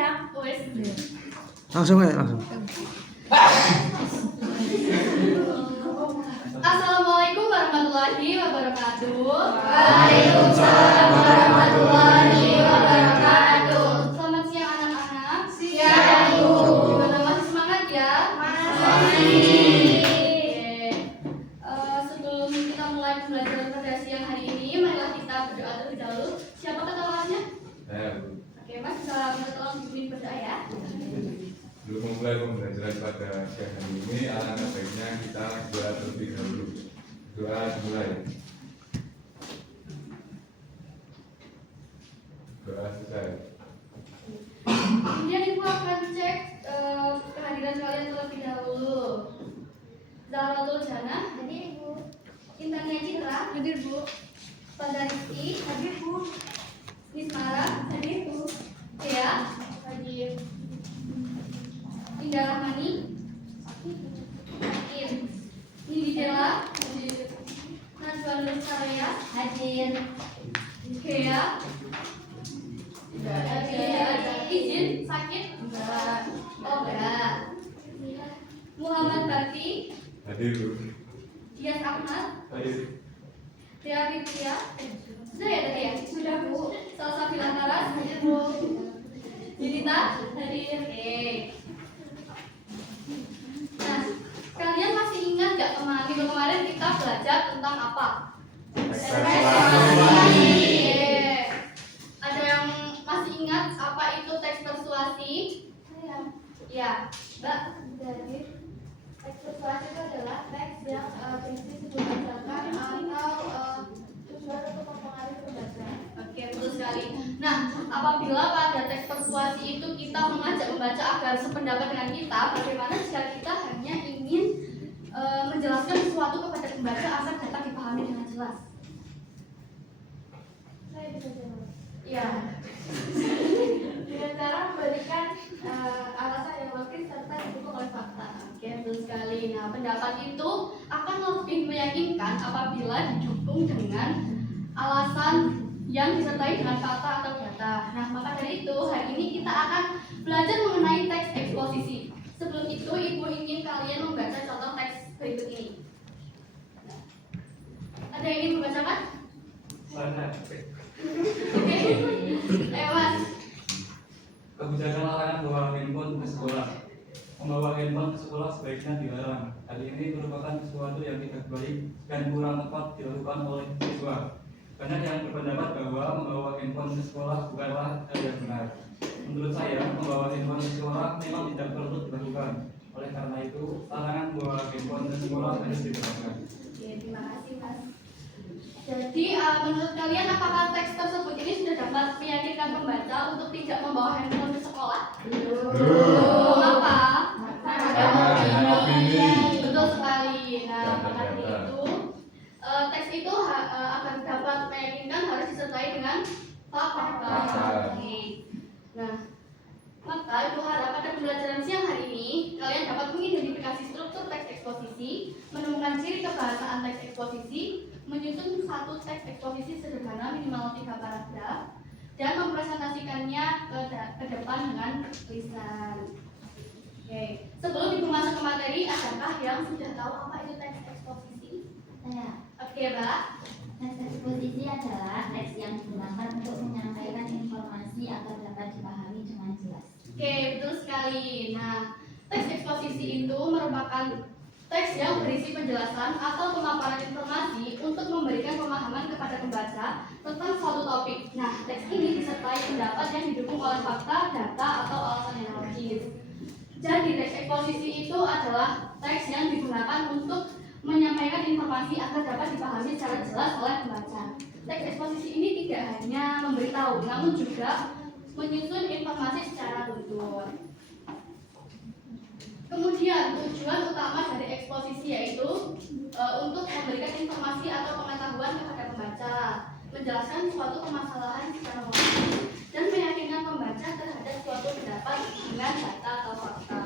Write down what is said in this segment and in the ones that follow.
Siap. Wes. Langsung aja, langsung. Assalamualaikum warahmatullahi wabarakatuh. Waalaikumsalam warahmatullahi wabarakatuh. Selamat siang anak-anak. Siang, Bu. Gimana, masih semangat ya? Masih. Sebelum kita mulai pembelajaran pada siang hari ini, marilah kita berdoa terlebih dahulu. Siapa kata kelasnya? Oke, Mas bisa minta tolong dipimpin berdoa ya. Sebelum memulai pembelajaran pada siang hari ini, alangkah baiknya kita doa terlebih dahulu. Doa dimulai. Doa selesai. Kemudian ibu akan cek kehadiran kalian terlebih dahulu. Zahratul Jana, hadir ibu. Intannya Citra, hadir bu. Pada Rizky, hadir bu. Nismara, hadir bu. Dea, hadir. Indah Rahmani, hadir. Nindi Dela, hadir. Najwa Nur Saraya, hadir. Gea, izin sakit? Enggak. Oh enggak. Muhammad Bakti, Hadir, Bu. Dias Ahmad, Hadir. Tia Fitria. Sudah ya tadi ya? Sudah bu. Salsabila Taras, hadir bu. Yunita, hadir. Oke. Nah, kalian masih ingat nggak minggu kemarin kita belajar tentang apa? Ada yang masih ingat apa itu teks persuasi? Ya, Mbak. Jadi teks persuasi itu adalah teks yang berisi sebuah ajakan atau tujuan untuk mempengaruhi pembaca. Oke, betul sekali. Nah, apabila pada teks persuasi itu kita mengajak membaca agar sependapat dengan kita, bagaimana jika kita hanya ingin menjelaskan sesuatu kepada pembaca agar dapat dipahami dengan jelas? Saya bisa jawab. Ya. Dengan cara memberikan alasan yang logis serta didukung oleh fakta. Oke, betul sekali. Nah, pendapat itu akan lebih meyakinkan apabila didukung dengan alasan yang disertai dengan fakta atau data. Nah, maka dari itu hari ini kita akan belajar mengenai teks eksposisi. Sebelum itu, Ibu ingin kalian membaca contoh teks berikut ini. Ada yang ingin membacakan? Oke. Ayo Mas. Kebijakan larangan bawa handphone ke sekolah. Membawa handphone ke sekolah sebaiknya dilarang. Hal ini merupakan sesuatu yang tidak baik dan kurang tepat dilakukan oleh siswa. Banyak yang berpendapat bahwa membawa handphone ke sekolah bukanlah hal yang benar. Menurut saya, membawa handphone ke sekolah memang tidak perlu dilakukan. Oleh karena itu, larangan membawa handphone ke sekolah harus diterapkan. Oke, terima kasih Mas. Jadi, menurut kalian apakah teks tersebut ini sudah dapat meyakinkan pembaca untuk tidak membawa handphone ke sekolah? Mengapa? Karena ada opini. Betul sekali. Nah, maka dari itu teks itu agar dapat meyakinkan harus disertai dengan fakta. Oke. Nah, maka Ibu harap pada pembelajaran siang hari ini kalian dapat mengidentifikasi struktur teks eksposisi, menemukan ciri kebahasaan teks eksposisi, menyusun satu teks eksposisi sederhana minimal 3 paragraf, dan mempresentasikannya ke depan dengan lisan. Oke, sebelum Ibu masuk ke materi, adakah yang sudah tahu apa itu teks eksposisi? Oke, Mbak. Teks eksposisi adalah teks yang digunakan untuk menyampaikan informasi agar dapat dipahami dengan jelas. Oke, betul sekali. Nah, teks eksposisi itu merupakan teks yang berisi penjelasan atau pemaparan informasi untuk memberikan pemahaman kepada pembaca tentang suatu topik. Nah, teks ini disertai pendapat yang didukung oleh fakta, data, atau alasan yang logis. Jadi, teks eksposisi itu adalah teks yang digunakan untuk menyampaikan informasi agar dapat dipahami secara jelas oleh pembaca. Teks eksposisi ini tidak hanya memberitahu, namun juga menyusun informasi secara runtuh. Kemudian tujuan utama dari eksposisi yaitu untuk memberikan informasi atau pengetahuan kepada pembaca, menjelaskan suatu permasalahan secara logis, dan meyakinkan pembaca terhadap suatu pendapat dengan data atau fakta.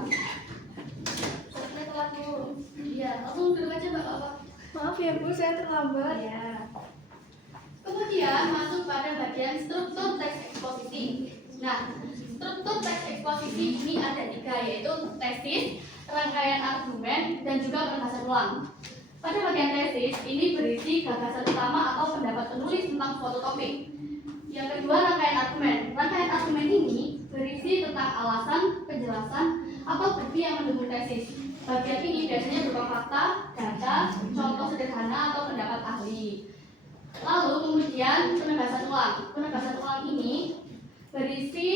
Saya telat Bu. Iya, langsung duduk aja Bapak. Maaf ya Bu, saya terlambat. Ya. Kemudian masuk pada bagian struktur teks eksposisi. Nah, struktur teks eksposisi ini ada 3, yaitu tesis, rangkaian argumen, dan juga penegasan ulang. Pada bagian tesis, ini berisi gagasan utama atau pendapat penulis tentang suatu topik. Yang kedua, rangkaian argumen. Rangkaian argumen ini berisi tentang alasan, penjelasan, atau bukti yang mendukung tesis. Bagian ini biasanya berupa fakta, data, contoh sederhana, atau pendapat ahli. Lalu kemudian penegasan ulang. Penegasan ulang ini berisi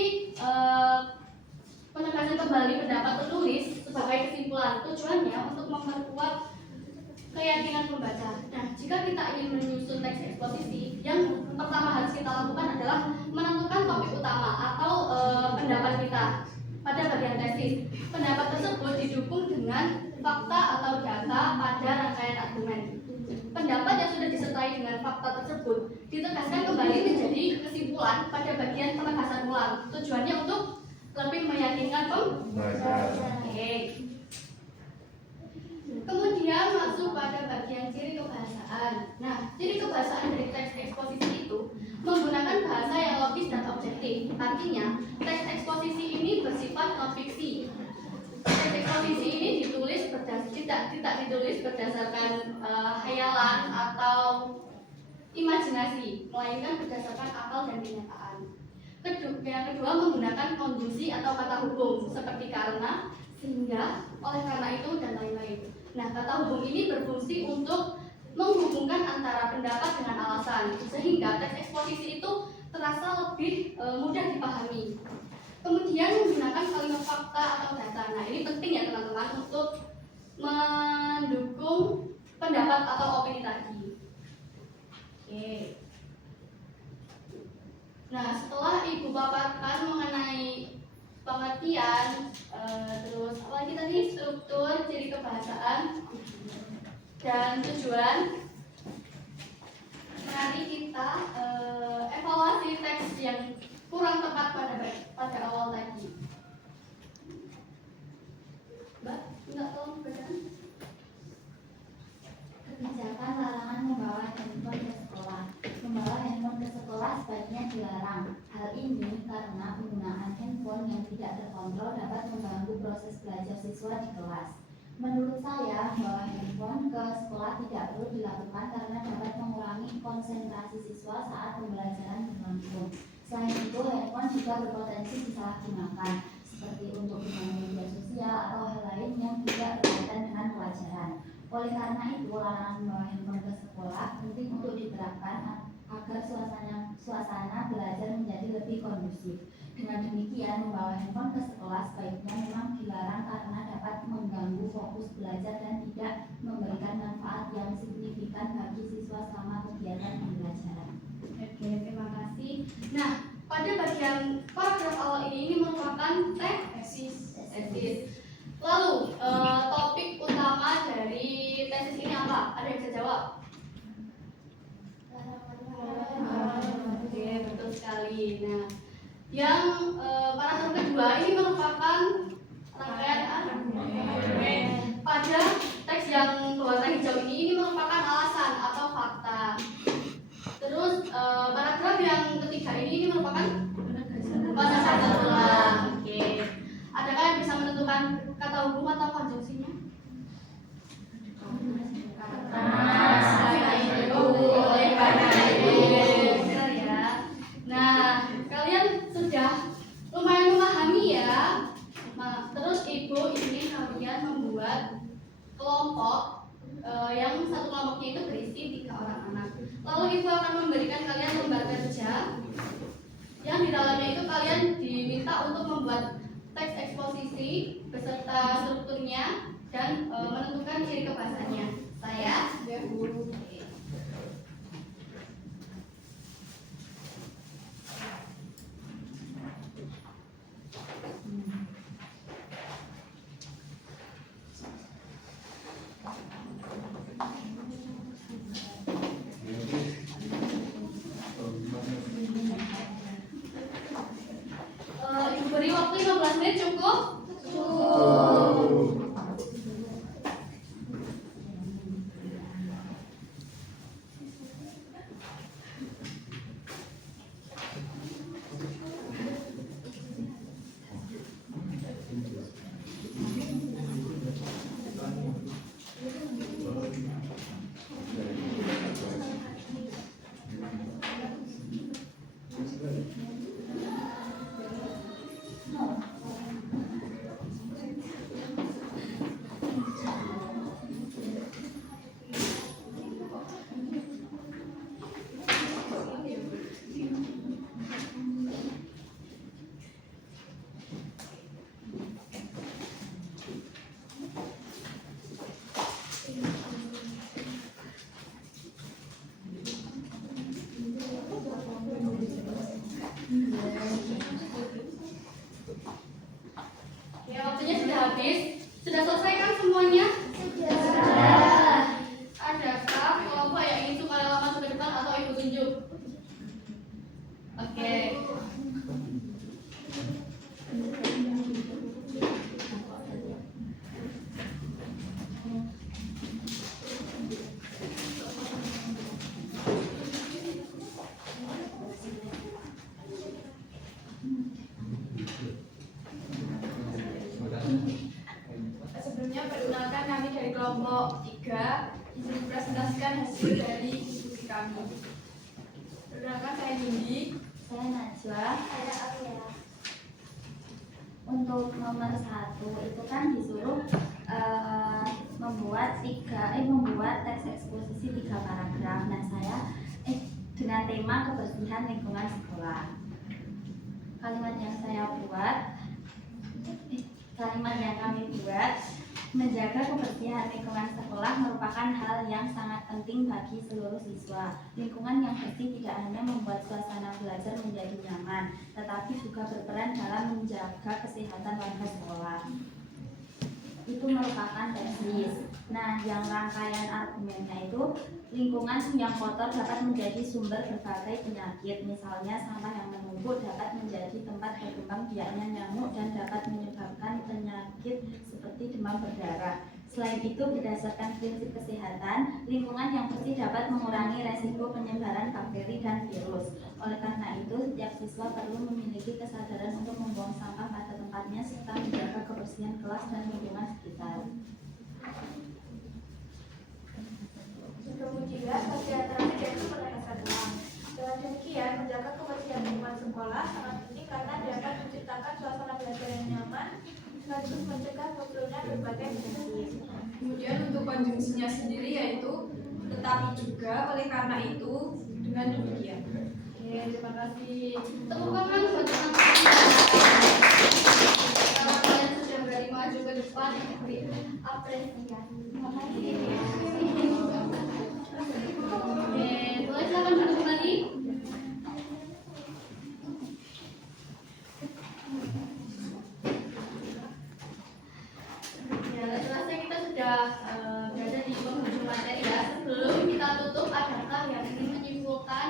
penegasan kembali pendapat penulis sebagai kesimpulan. Tujuannya untuk memperkuat keyakinan pembaca. Nah, jika kita ingin menyusun teks eksposisi, yang pertama harus kita lakukan adalah menentukan topik utama atau pendapat kita pada bagian tesis. Pendapat tersebut didukung dengan fakta atau data pada rangkaian argumen. Pendapat yang sudah disertai dengan fakta tersebut ditegaskan kembali menjadi kesimpulan pada bagian penegasan ulang. Tujuannya untuk lebih meyakinkan pembaca. Oke. Kemudian masuk pada bagian ciri kebahasaan. Nah, ciri kebahasaan dari teks eksposisi itu menggunakan bahasa yang logis dan objektif. Artinya, teks eksposisi ini bersifat non fiksi. Teks eksposisi ini tidak ditulis berdasarkan hayalan atau imajinasi, melainkan berdasarkan akal dan kenyataan. Yang kedua, menggunakan konjungsi atau kata hubung seperti karena, sehingga, oleh karena itu, dan lain-lain. Nah, kata hubung ini berfungsi untuk menghubungkan antara pendapat dengan alasan, sehingga teks eksposisi itu terasa lebih mudah dipahami. Kemudian menggunakan kalimat fakta atau data. Nah, ini penting ya teman-teman untuk mendukung pendapat atau opini tadi. Oke. Nah, setelah Ibu paparkan mengenai pengertian, terus apalagi tadi struktur, ciri kebahasaan, dan tujuan, mari kita evaluasi teks yang kurang tepat pada awal tadi. Mbak, enggak tolong bacaan. Kebijakan larangan membawa handphone ke sekolah. Membawa handphone ke sekolah sebaiknya dilarang. Hal ini karena penggunaan handphone yang tidak terkontrol dapat mengganggu proses belajar siswa di kelas. Menurut saya, membawa handphone ke sekolah tidak perlu dilakukan karena dapat mengurangi konsentrasi siswa saat pembelajaran berlangsung. Selain itu, handphone juga berpotensi disalahgunakan, seperti untuk bermain media sosial atau hal lain yang tidak berkaitan dengan pelajaran. Oleh karena itu, larangan membawa handphone ke sekolah penting untuk diterapkan agar suasana belajar menjadi lebih kondusif. Dengan demikian, membawa handphone ke sekolah sebaiknya memang dilarang karena dapat mengganggu fokus belajar dan tidak memberikan manfaat yang signifikan bagi siswa selama kegiatan pembelajaran. Oke, terima kasih. Nah, pada bagian paragraf awal ini merupakan tesis. Lalu, topik utama dari tesis ini apa? Ada yang bisa jawab? Oke, betul sekali. Nah, yang paragraf kedua ini merupakan rangkaian argumen. Pada teks yang berwarna hijau ini merupakan alasan atau fakta. Terus paragraf yang ketiga ini merupakan penegasan ulang. Oke. Adakah yang bisa menentukan kata hubung atau konjungsinya? Nah, kalian sudah lumayan memahami ya. Terus Ibu ingin kalian membuat kelompok yang satu kelompoknya itu berisi 3 orang anak. Lalu Ibu akan memberikan kalian lembar kerja yang di dalamnya itu kalian diminta untuk membuat teks eksposisi beserta strukturnya dan menentukan ciri kebahasaannya. Saya Bu. Ibu beri waktu 15 menit cukup? Sebelumnya perkenalkan kami dari kelompok 3 izin mempresentasikan hasil dari diskusi kami. Perkenalkan saya Nindi. Saya Najwa. Saya Alia. Untuk nomor 1 itu kan disuruh membuat teks eksposisi 3 paragraf. Nah, saya dengan tema kebersihan lingkungan sekolah. Kalimat yang kami buat, menjaga kebersihan lingkungan sekolah merupakan hal yang sangat penting bagi seluruh siswa. Lingkungan yang bersih tidak hanya membuat suasana belajar menjadi nyaman, tetapi juga berperan dalam menjaga kesehatan warga sekolah. Itu merupakan tesis. Nah, yang rangkaian argumennya itu, lingkungan yang kotor dapat menjadi sumber berbagai penyakit. Misalnya, sampah yang menumpuk dapat menjadi tempat berkembang biaknya nyamuk dan dapat menyebabkan penyakit seperti demam berdarah. Selain itu, berdasarkan prinsip kesehatan, lingkungan yang bersih dapat mengurangi resiko penyebaran bakteri dan virus. Oleh karena itu, setiap siswa perlu memiliki kesadaran untuk membuang sampah pada tempatnya serta menjaga kebersihan kelas dan lingkungan sekitar. Kemudian bagian terakhir yaitu penegasan ulang. Dengan demikian, menjaga kebersihan lingkungan sekolah sangat penting karena dapat menciptakan suasana belajar yang nyaman sekaligus mencegah munculnya berbagai penyakit. Kemudian untuk konjungsinya sendiri yaitu tetapi juga, oleh karena itu, dengan demikian. Oke, terima kasih. Tepuk tangan buat teman-teman. Kalau kalian sudah berani maju ke depan, beri apresiasi. Terima kasih. Oke, boleh silakan duduk kembali. Ya, terasa kita sudah berada di penghujung materi ya. Sebelum kita tutup, adakah yang ingin menyimpulkan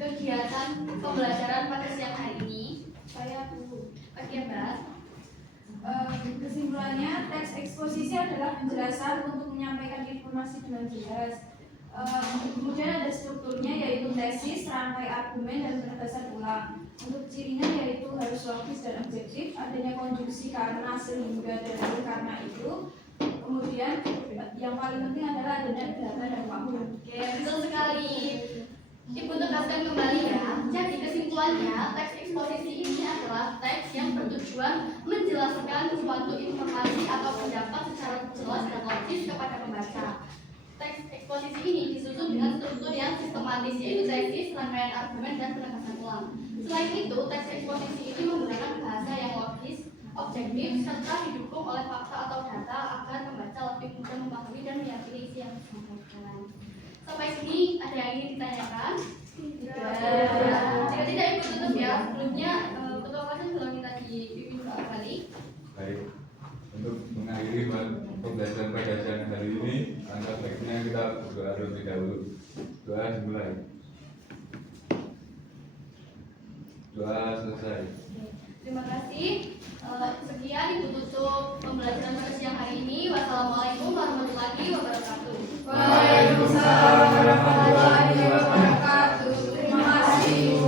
kegiatan pembelajaran pada siang hari ini? Saya dulu. Oke, Mbak. Kesimpulannya, teks eksposisi adalah penjelasan untuk menyampaikan informasi dengan jelas. Kemudian ada strukturnya yaitu tesis, rangkai argumen, dan penegasan ulang. Untuk cirinya yaitu harus logis dan objektif, adanya konjungsi karena, sehingga, dan oleh karena itu. Kemudian yang paling penting adalah adanya data dan waktu. Oke, betul sekali. Ibu tegaskan kembali ya. Jadi kesimpulannya, teks eksposisi ini adalah teks yang bertujuan menjelaskan suatu informasi atau pendapat secara jelas dan logis kepada pembaca. Teks eksposisi ini disusun dengan struktur yang sistematis, yaitu tesis, rangkaian argumen, dan penegasan ulang. Selain itu, teks eksposisi ini menggunakan bahasa yang logis, objektif, serta didukung oleh fakta atau data agar pembaca lebih mudah memahami dan meyakini isi yang disampaikan. Sampai sini ada yang ingin ditanyakan? Jika tidak, Ibu tutup ya. Sebelumnya, ketua kelas sudah minta dipimpin doa kembali. Baik, untuk mengakhiri pembelajaran pada siang hari ini, angka baiknya kita berdoa terlebih dahulu. Doa dimulai. Doa selesai. Terima kasih. Sekian Ibu tutup pembelajaran pada siang hari ini. Wassalamualaikum warahmatullahi wabarakatuh. Waalaikumsalam warahmatullahi wabarakatuh. Terima kasih, Bu.